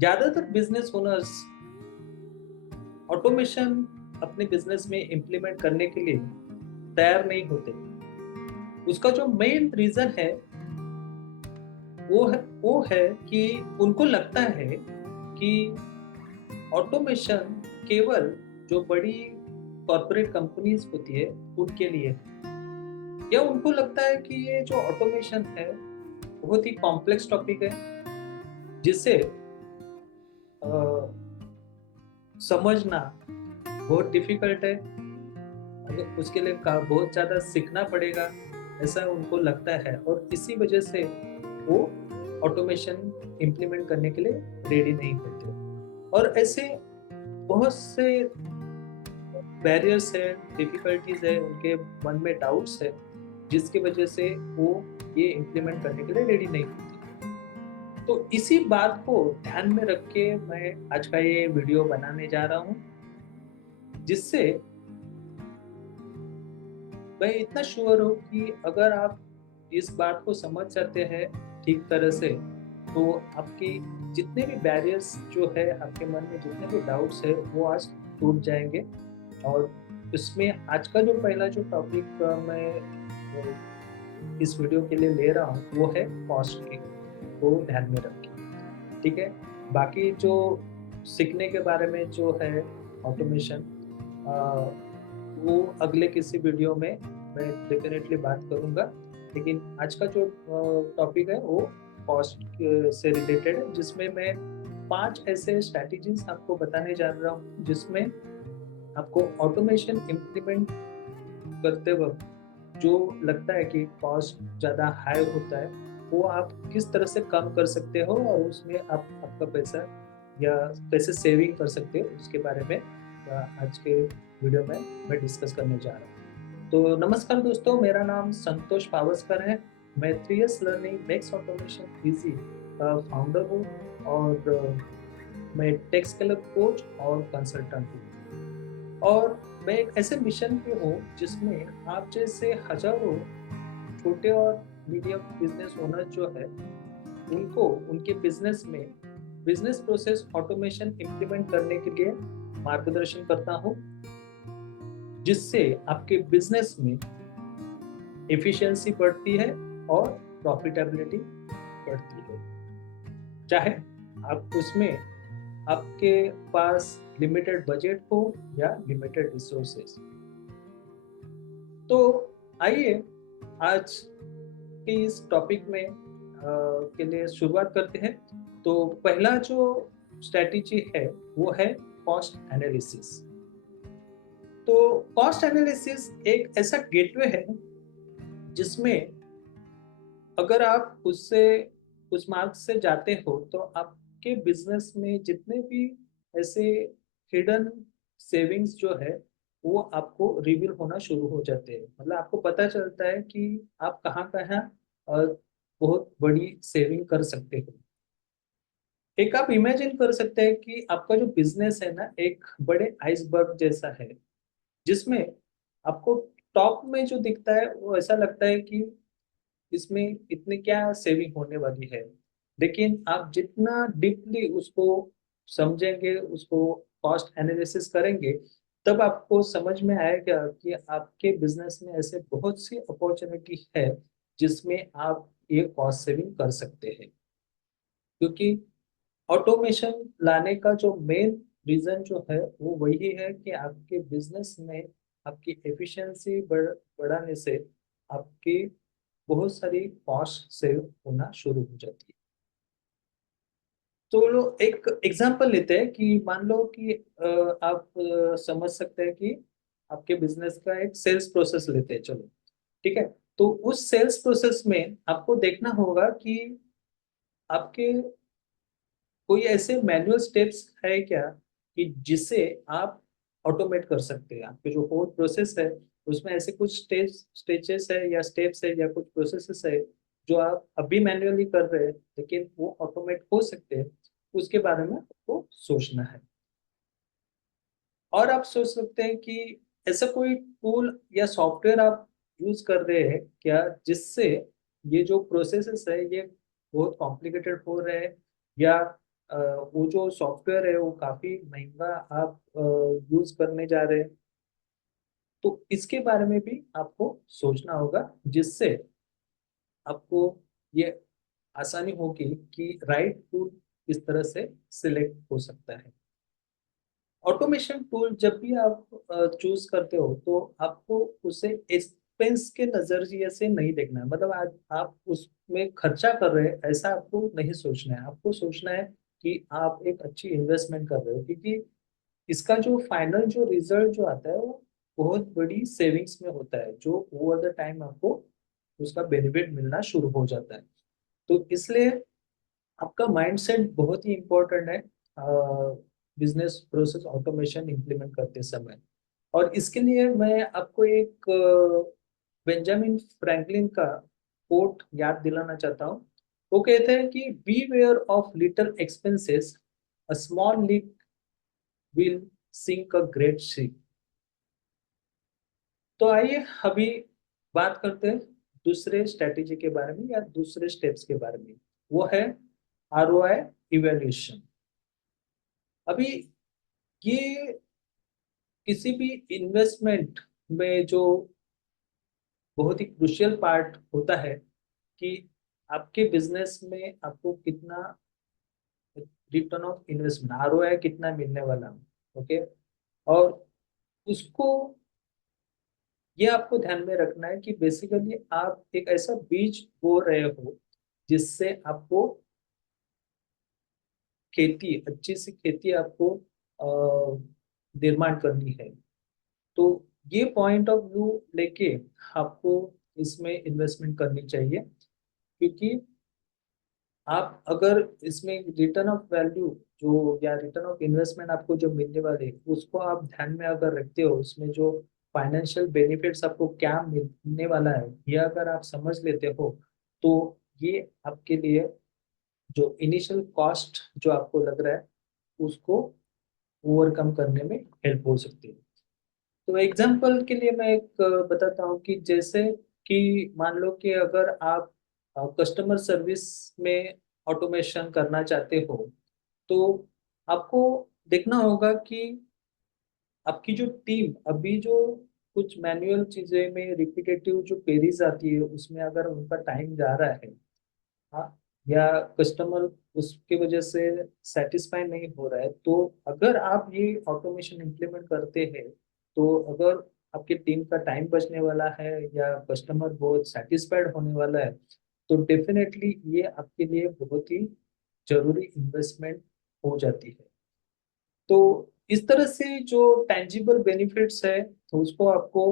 ज्यादातर business owners automation अपने business में इम्प्लीमेंट करने के लिए तैयार नहीं होते। उसका जो मेन रीजन है वो है कि उनको लगता है कि ऑटोमेशन केवल जो बड़ी कॉर्पोरेट कंपनीज होती है उनके लिए है। या उनको लगता है कि ये जो ऑटोमेशन है बहुत ही कॉम्प्लेक्स टॉपिक है जिसे अ, समझना बहुत डिफिकल्ट है। अगर उसके लिए बहुत ज़्यादा सीखना पड़ेगा, ऐसा उनको लगता है और इसी वजह से वो ऑटोमेशन इम्प्लीमेंट करने के लिए रेडी नहीं होते। और ऐसे बहुत से बैरियर्स है, डिफिकल्टीज है, उनके मन में डाउट्स है जिसकी वजह से वो ये इम्प्लीमेंट करने के लिए रेडी नहीं होते। तो इसी बात को ध्यान में रख के मैं आज का ये वीडियो बनाने जा रहा हूँ, जिससे मैं इतना श्योर हूँ कि अगर आप इस बात को समझ जाते हैं ठीक तरह से, तो आपके जितने भी बैरियर्स जो है, आपके मन में जितने भी डाउट्स है वो आज टूट जाएंगे। और इसमें आज का जो पहला जो टॉपिक मैं इस वीडियो के लिए ले रहा हूँ वो है कॉस्ट की, को ध्यान में रखिए। ठीक है। बाकी जो सीखने के बारे में जो है ऑटोमेशन, वो अगले किसी वीडियो में मैं डेफिनेटली बात करूंगा। लेकिन आज का जो टॉपिक है वो कॉस्ट से रिलेटेड है, जिसमें मैं 5 ऐसे स्ट्रैटेजीज आपको बताने जा रहा हूँ जिसमें आपको ऑटोमेशन इम्प्लीमेंट करते वक्त जो लगता है कि कॉस्ट ज़्यादा हाई होता है, वो आप किस तरह से कम कर सकते हो और उसमें आप आपका पैसा या कैसे सेविंग कर सकते हो उसके बारे में आज के वीडियो में मैं डिस्कस करने जा रहा हूँ। तो नमस्कार दोस्तों, मेरा नाम संतोष पावस्कर है। मैं 3S learning makes automation easy का फाउंडर हूँ और मैं टेक स्केलर कोच और कंसल्टेंट हूँ। और मैं एक ऐसे मिशन पे हूँ जिसमें आप जैसे हजारों छोटे और मीडियम बिजनेस ओनर जो है उनको उनके बिजनेस में बिजनेस प्रोसेस ऑटोमेशन इम्प्लीमेंट करने के लिए मार्गदर्शन करता हूँ, जिससे आपके बिजनेस में एफिशिएंसी बढ़ती है और प्रॉफिटेबिलिटी बढ़ती है। चाहे आप उसमें आपके पास लिमिटेड बजट हो या लिमिटेड रिसोर्सेस। तो आइए आज के इस टॉपिक में के लिए शुरुआत करते हैं। तो पहला जो स्ट्रेटेजी है वो है कॉस्ट एनालिसिस। तो कॉस्ट एनालिसिस एक ऐसा गेटवे है जिसमें अगर आप उससे उस मार्ग से जाते हो तो आपके बिजनेस में जितने भी ऐसे हिडन सेविंग्स जो है वो आपको रिवील होना शुरू हो जाते हैं। मतलब आपको पता चलता है कि आप कहाँ कहाँ बहुत बड़ी सेविंग कर सकते हो। एक आप इमेजिन कर सकते हैं कि आपका जो बिजनेस है ना एक बड़े आइसबर्ग जैसा है, जिसमें आपको टॉप में जो दिखता है वो ऐसा लगता है कि इसमें इतने क्या सेविंग होने वाली है। लेकिन आप जितना डीपली उसको समझेंगे, उसको कॉस्ट एनालिसिस करेंगे, तब आपको समझ में आएगा कि आपके बिजनेस में ऐसे बहुत सी अपॉर्चुनिटी है जिसमें आप ये कॉस्ट सेविंग कर सकते हैं। क्योंकि ऑटोमेशन लाने का जो मेन रीजन जो है वो वही है कि आपके बिजनेस में आपकी एफिशिएंसी बढ़ाने से आपकी बहुत सारी कॉस्ट सेव होना शुरू हो जाती है। तो लो एक एग्जांपल लेते हैं कि मान लो कि आप समझ सकते हैं कि आपके बिजनेस का एक सेल्स प्रोसेस लेते हैं, चलो ठीक है। तो उस सेल्स प्रोसेस में आपको देखना होगा कि आपके कोई ऐसे मैनुअल स्टेप्स है क्या कि जिसे आप ऑटोमेट कर सकते हैं। आपके जो होल प्रोसेस है उसमें ऐसे कुछ स्टेजेस है या स्टेप्स है या कुछ प्रोसेसेस है जो आप अभी मैन्युअली कर रहे हैं लेकिन वो ऑटोमेट हो सकते हैं। उसके बारे में आपको सोचना है। और आप सोच सकते हैं कि ऐसा कोई टूल या सॉफ्टवेयर आप यूज कर रहे हैं क्या जिससे ये जो प्रोसेसेस है ये बहुत कॉम्प्लिकेटेड हो रहे हैं, या वो जो सॉफ्टवेयर है वो काफ़ी महँगा आप यूज़ करने जा रहे हैं। तो इसके बारे में भी आपको सोचना होगा, जिससे आपको ये आसानी होगी कि राइट टूल किस तरह से सिलेक्ट हो सकता है। ऑटोमेशन टूल जब भी आप चूज़ करते हो तो आपको उसे एक्सपेंस के नज़रिए से नहीं देखना है। मतलब आज आप उसमें खर्चा कर रहे हैं ऐसा आपको नहीं सोचना है। आपको सोचना है कि आप एक अच्छी इन्वेस्टमेंट कर रहे हो, क्योंकि इसका जो फाइनल जो रिज़ल्ट जो आता है वो बहुत बड़ी सेविंग्स में होता है, जो ओवर द टाइम आपको उसका बेनिफिट मिलना शुरू हो जाता है। तो इसलिए आपका माइंडसेट बहुत ही इम्पोर्टेंट है बिजनेस प्रोसेस ऑटोमेशन इम्प्लीमेंट करते समय। और इसके लिए मैं आपको एक बेंजामिन फ्रैंकलिन का कोट याद दिलाना चाहता हूँ। वो कहते हैं कि beware of little expenses, a small leak will sink a great ship. तो आइए अभी बात करते हैं दूसरे स्ट्रेटेजी के बारे में या दूसरे स्टेप्स के बारे में। वो है आरओआई इवैल्यूएशन। अभी ये किसी भी इन्वेस्टमेंट में जो बहुत ही क्रुशियल पार्ट होता है कि आपके बिजनेस में आपको कितना रिटर्न ऑफ इन्वेस्टमेंट आरओआई कितना मिलने वाला है। ओके। और उसको ये आपको ध्यान में रखना है कि बेसिकली आप एक ऐसा बीज बो रहे हो जिससे आपको खेती अच्छी सी खेती आपको निर्माण करनी है। तो ये पॉइंट ऑफ व्यू लेके आपको इसमें इन्वेस्टमेंट करनी चाहिए, क्योंकि आप अगर इसमें रिटर्न ऑफ वैल्यू जो या रिटर्न ऑफ इन्वेस्टमेंट आपको जो मिलने वाले हैं, उसको आप ध्यान में अगर रखते हो, उसमें जो फाइनेंशियल बेनिफिट्स आपको क्या मिलने वाला है ये अगर आप समझ लेते हो, तो ये आपके लिए जो इनिशियल कॉस्ट जो आपको लग रहा है उसको ओवरकम करने में हेल्प हो सकती है। तो एग्जाम्पल के लिए मैं एक बताता हूँ कि जैसे कि मान लो कि अगर आप कस्टमर सर्विस में ऑटोमेशन करना चाहते हो, तो आपको देखना होगा कि आपकी जो टीम अभी जो कुछ मैनुअल चीज़ें में रिपीटेटिव जो क्वेरीज आती है उसमें अगर उनका टाइम जा रहा है, हाँ, या कस्टमर उसकी वजह से सेटिस्फाई नहीं हो रहा है, तो अगर आप ये ऑटोमेशन इम्प्लीमेंट करते हैं, तो अगर आपकी टीम का टाइम बचने वाला है या कस्टमर बहुत सेटिस्फाइड होने वाला है, तो डेफिनेटली ये आपके लिए बहुत ही जरूरी इन्वेस्टमेंट हो जाती है। तो इस तरह से जो टेंजिबल बेनिफिट्स है तो उसको आपको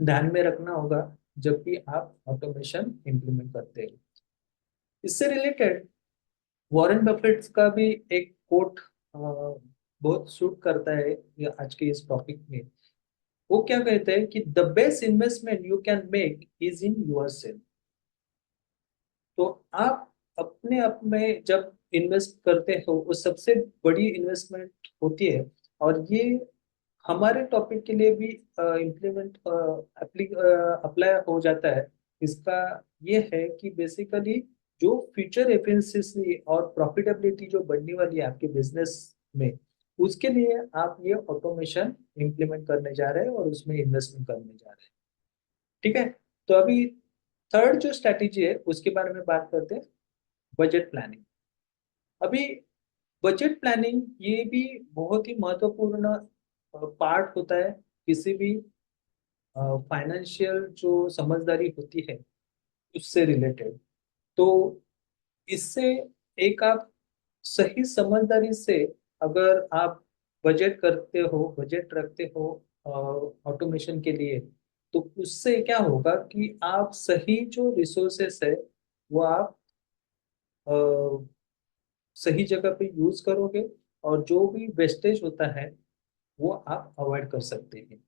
ध्यान में रखना होगा जब भी आप ऑटोमेशन इम्प्लीमेंट करते हैं। इससे रिलेटेड वॉरेन बफेट का भी एक कोट बहुत सूट करता है ये आज के इस टॉपिक में। वो क्या कहते हैं कि the best investment you can make is in yourself. तो आप अपने आप में जब इन्वेस्ट करते हो वो सबसे बड़ी इन्वेस्टमेंट होती है। और ये हमारे टॉपिक के लिए भी इम्प्लीमेंट अप्लाई हो जाता है। इसका ये है कि बेसिकली जो फ्यूचर एफिशिएंसी और प्रॉफिटेबिलिटी जो बढ़ने वाली है आपके बिजनेस में, उसके लिए आप ये ऑटोमेशन इम्प्लीमेंट करने जा रहे हैं और उसमें इन्वेस्टमेंट करने जा रहे हैं। ठीक है। तो अभी थर्ड जो स्ट्रैटेजी है उसके बारे में बात करते हैं, बजट प्लानिंग। अभी बजट प्लानिंग ये भी बहुत ही महत्वपूर्ण पार्ट होता है किसी भी फाइनेंशियल जो समझदारी होती है उससे रिलेटेड। तो इससे एक आप सही समझदारी से अगर आप बजट करते हो, बजट रखते हो ऑटोमेशन के लिए, तो उससे क्या होगा कि आप सही जो रिसोर्सेस है वो आप अ, सही जगह पे यूज करोगे, और जो भी वेस्टेज होता है वो आप अवॉइड कर सकते हैं।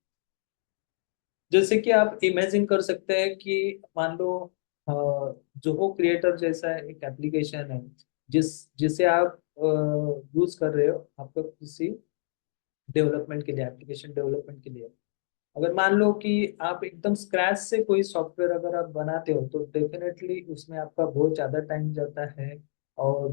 जैसे कि आप इमेजिन कर सकते हैं कि मान लो जोहो क्रिएटर जैसा एक एप्लीकेशन है जिसे आप यूज कर रहे हो आपका किसी डेवलपमेंट के लिए, एप्लीकेशन डेवलपमेंट के लिए। अगर मान लो कि आप एकदम स्क्रैच से कोई सॉफ्टवेयर अगर आप बनाते हो, तो डेफिनेटली उसमें आपका बहुत ज़्यादा टाइम जाता है। और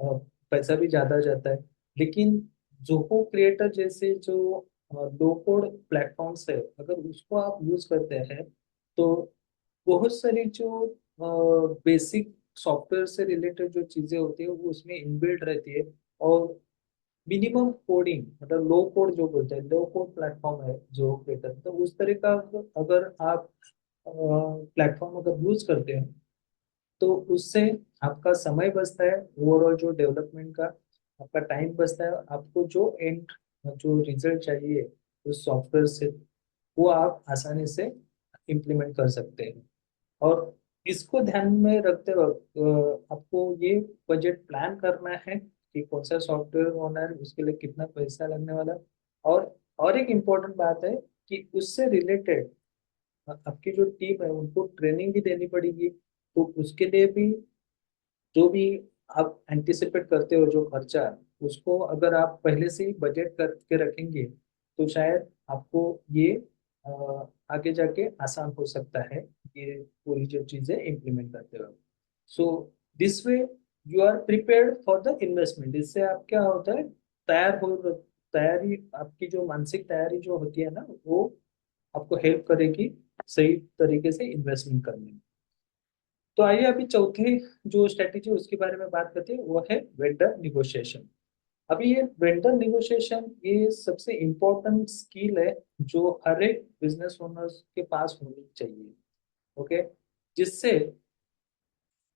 पैसा भी ज़्यादा जाता है। लेकिन ज़ोहो क्रिएटर जैसे जो लो कोड प्लेटफ़ॉर्म्स है, अगर उसको आप यूज़ करते हैं, तो बहुत सारी जो बेसिक सॉफ्टवेयर से रिलेटेड जो चीज़ें होती हैं, वो उसमें इनबिल्ट रहती है। और मिनिमम कोडिंग मतलब लो कोड जो बोलते हैं, लो कोड प्लेटफ़ॉर्म है ज़ोहो क्रिएटर, तो उस तरह का अगर आप प्लेटफ़ॉर्म अगर यूज़ करते हैं, तो उससे आपका समय बचता है, ओवरऑल जो डेवलपमेंट का आपका टाइम बचता है, आपको जो एंड जो रिजल्ट चाहिए उस सॉफ्टवेयर से, वो आप आसानी से इम्प्लीमेंट कर सकते हैं। और इसको ध्यान में रखते वक़्त आपको ये बजट प्लान करना है कि कौन-सा सॉफ्टवेयर होना है, उसके लिए कितना पैसा लगने वाला है। और एक इम्पोर्टेंट बात है कि उससे रिलेटेड आपकी जो टीम है, उनको ट्रेनिंग भी देनी पड़ेगी। तो उसके लिए भी जो भी आप एंटीसिपेट करते हो जो खर्चा, उसको अगर आप पहले से ही बजट करके रखेंगे, तो शायद आपको ये अ, आगे जाके आसान हो सकता है, ये पूरी जो चीज़ें इम्प्लीमेंट करते वक़्त। So this way you are prepared for the investment. इससे आप क्या होता है, तैयारी आपकी जो मानसिक तैयारी जो होती है ना, वो आपको हेल्प करेगी सही तरीके से इन्वेस्टमेंट करने में। तो आइए अभी चौथी जो स्ट्रैटेजी उसके बारे में बात करते हैं, वो है वेंडर नेगोशिएशन। अभी ये वेंडर नेगोशिएशन ये सबसे इम्पोर्टेंट स्किल है जो हर एक बिजनेस ओनर्स के पास होनी चाहिए। ओके, जिससे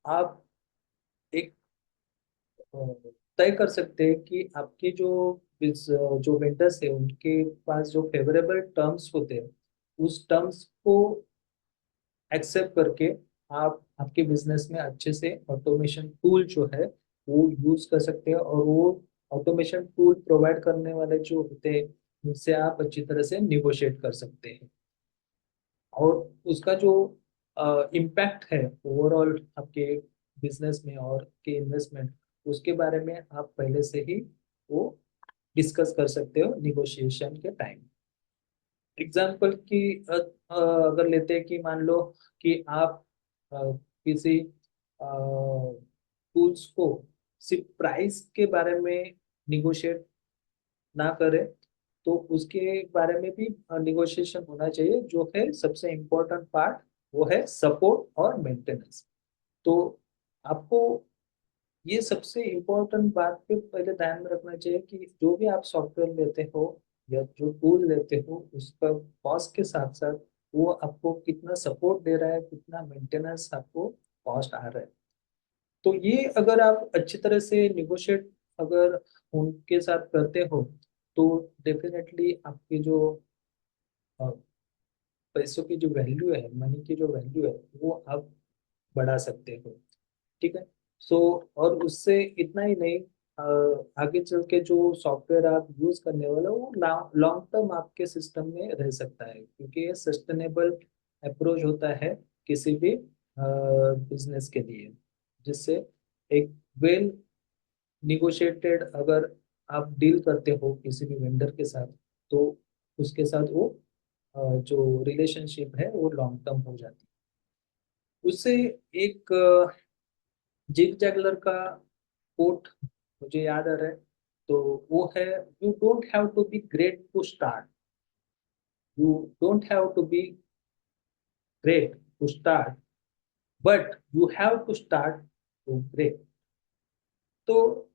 आप एक अ, तय कर सकते हैं कि आपके जो वेंडर्स है उनके पास जो फेवरेबल टर्म्स होते हैं, उस टर्म्स को एक्सेप्ट करके आप आपके बिजनेस में अच्छे से ऑटोमेशन टूल जो है वो यूज कर सकते हैं। और वो ऑटोमेशन टूल प्रोवाइड करने वाले जो होते हैं, उनसे आप अच्छी तरह से निगोशिएट कर सकते हैं। और उसका जो इम्पैक्ट है ओवरऑल आपके बिजनेस में और के इन्वेस्टमेंट, उसके बारे में आप पहले से ही वो डिस्कस कर सकते हो निगोशिएशन के टाइम। एग्जाम्पल की अगर लेते हैं कि मान लो कि आप किसी टूल्स को सिर्फ प्राइस के बारे में निगोशिएट ना करें, तो उसके बारे में भी निगोशिएशन होना चाहिए। जो है सबसे इम्पोर्टेंट पार्ट, वो है सपोर्ट और मेंटेनेंस। तो आपको ये सबसे इम्पोर्टेंट बात पे पहले ध्यान में रखना चाहिए कि जो भी आप सॉफ्टवेयर लेते हो या जो टूल लेते हो, उसका कॉस्ट के साथ साथ वो आपको कितना सपोर्ट दे रहा है, कितना मेंटेनेंस आपको कॉस्ट आ रहा है। तो ये अगर आप अच्छी तरह से निगोशिएट अगर उनके साथ करते हो, तो डेफिनेटली आपकी जो अ, पैसों की जो वैल्यू है, मनी की जो वैल्यू है, वो आप बढ़ा सकते हो। ठीक है? सो और उससे इतना ही नहीं, आगे चल के जो सॉफ्टवेयर आप यूज़ करने वाले हो, वो लॉन्ग टर्म आपके सिस्टम में रह सकता है, क्योंकि ये सस्टेनेबल अप्रोच होता है किसी भी बिज़नेस के लिए। जिससे एक वेल नेगोशिएटेड अगर आप डील करते हो किसी भी वेंडर के साथ, तो उसके साथ वो जो रिलेशनशिप है वो लॉन्ग टर्म हो जाती है। उससे एक जिग जैगलर का कोट मुझे याद आ रहा है, तो वो है, you don't have to be great to start, you don't have to be great to start, but you have to start to great. तो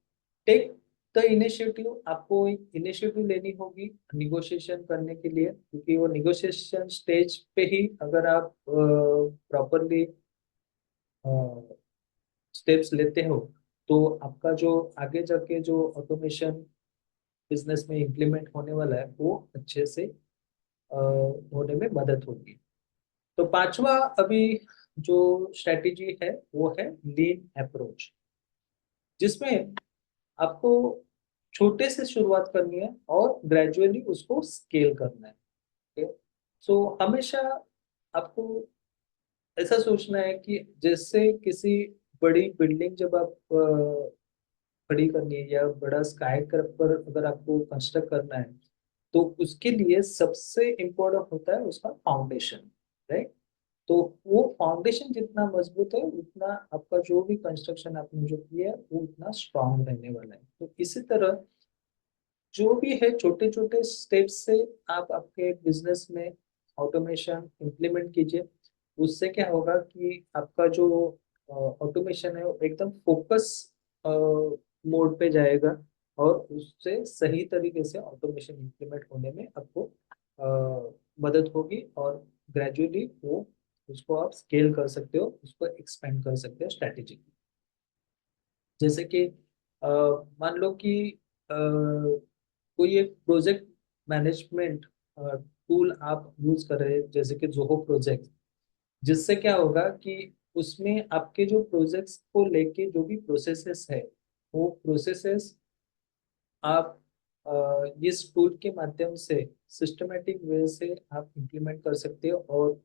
टेक द इनिशिएटिव, आपको एक इनिशिएटिव लेनी होगी निगोशिएशन करने के लिए, क्योंकि वो निगोशिएशन स्टेज पे ही अगर आप प्रॉपरली स्टेप्स लेते हो, तो आपका जो आगे जाके जो ऑटोमेशन बिजनेस में इम्प्लीमेंट होने वाला है, वो अच्छे से होने में मदद होगी। तो पांचवा अभी जो स्ट्रेटेजी है, वो है लीन अप्रोच, जिसमें आपको छोटे से शुरुआत करनी है और ग्रेजुअली उसको स्केल करना है। ओके, सो हमेशा आपको ऐसा सोचना है कि जैसे किसी बड़ी बिल्डिंग जब आप खड़ी करनी है या बड़ा स्काई पर अगर आपको कंस्ट्रक्ट करना है, तो उसके लिए सबसे इम्पोर्टेंट होता है उसका फाउंडेशन, राइट? तो वो फाउंडेशन जितना मजबूत है उतना आपका जो भी कंस्ट्रक्शन आपने जो किया है वो उतना स्ट्रांग रहने वाला है। तो इसी तरह जो भी है छोटे-छोटे स्टेप्स से आप आपके बिज़नेस में ऑटोमेशन इम्प्लीमेंट कीजिए। उससे क्या होगा कि आपका जो ऑटोमेशन है वो एकदम फ़ोकस अ, मोड पे जाएगा और उससे सही तरीके से ऑटोमेशन इम्प्लीमेंट होने में आपको मदद होगी और ग्रेजुअली वो उसको आप स्केल कर सकते हो, उसको एक्सपेंड कर सकते हो स्ट्रैटेजिकली। जैसे कि अ, मान लो कि कोई एक प्रोजेक्ट मैनेजमेंट टूल आप यूज़ कर रहे हैं जैसे कि ज़ोहो प्रोजेक्ट, जिससे क्या होगा कि उसमें आपके जो प्रोजेक्ट्स को लेके जो भी प्रोसेसेस है, वो प्रोसेसेस आप इस टूल के माध्यम से सिस्टमैटिक वे से आप इम्प्लीमेंट कर सकते हो और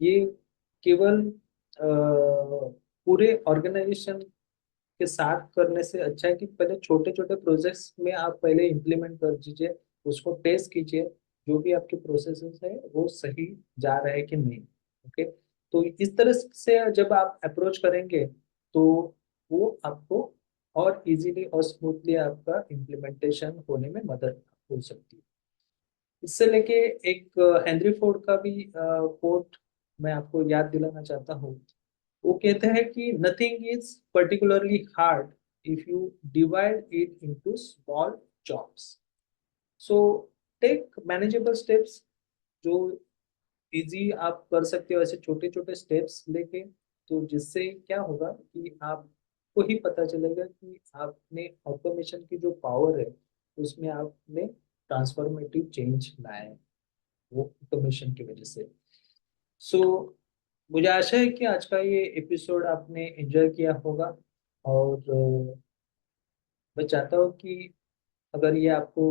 ये केवल पूरे ऑर्गेनाइजेशन के साथ करने से अच्छा है कि पहले छोटे-छोटे प्रोजेक्ट्स में आप पहले इम्प्लीमेंट कर दीजिए, उसको टेस्ट कीजिए, जो भी आपके प्रोसेसेस हैं, वो सही जा रहा है कि नहीं, ओके? तो इस तरह से जब आप अप्रोच करेंगे, तो वो आपको और ईज़िली और स्मूथली आपका इम्प्लीमेंटेशन होने में मदद हो सकती है। इससे लेके एक हेनरी फोर्ड का भी कोट मैं आपको याद दिलाना चाहता हूँ। वो कहते हैं कि nothing is particularly hard if you divide it into small jobs. So take manageable steps जो इजी आप कर सकते हो ऐसे छोटे-छोटे स्टेप्स लेके, तो जिससे क्या होगा कि आपको ही पता चलेगा कि आपने ऑटोमेशन की जो पावर है, उसमें आपने ट्रांसफॉर्मेटिव चेंज लाया है, वो ऑटोमेशन की वजह से। सो मुझे आशा है कि आज का ये एपिसोड आपने एंजॉय किया होगा और मैं चाहता हूँ कि अगर ये आपको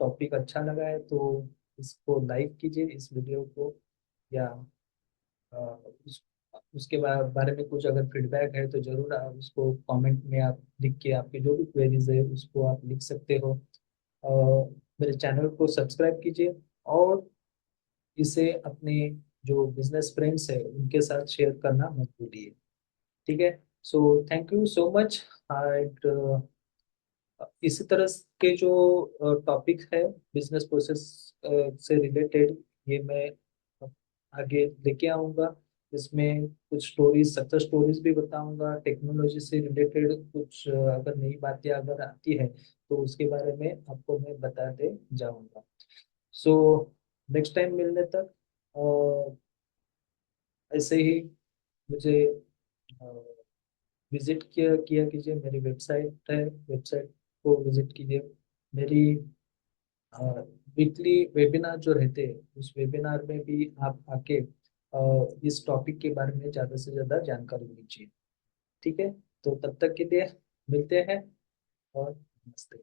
टॉपिक अच्छा लगा है तो इसको लाइक कीजिए इस वीडियो को या अ, उस उसके बारे में कुछ अगर फीडबैक है तो ज़रूर आप उसको कमेंट में आप लिख के आपके जो भी क्वेरीज है उसको आप लिख सकते हो। मेरे चैनल को सब्सक्राइब कीजिए और इसे अपने जो बिजनेस फ्रेंड्स है उनके साथ शेयर करना मत भूलिए। ठीक है? So thank you so much and इसी तरह के जो टॉपिक है बिजनेस प्रोसेस से रिलेटेड ये मैं अ, आगे लेके आऊँगा। इसमें कुछ स्टोरीज सक्सेस स्टोरीज भी बताऊँगा, टेक्नोलॉजी से रिलेटेड कुछ अगर नई बातें अगर आती है तो उसके बारे में आपको मैं बताते जाऊँगा। सो नेक्स्ट टाइम मिलने तक ऐसे ही मुझे विजिट किया किया कीजिए, मेरी वेबसाइट है, वेबसाइट को विजिट कीजिए। मेरी वीकली वेबिनार जो रहते हैं उस वेबिनार में भी आप आके इस टॉपिक के बारे में ज़्यादा से ज़्यादा जानकारी लीजिए। ठीक है? तो तब तक के लिए मिलते हैं और नमस्ते।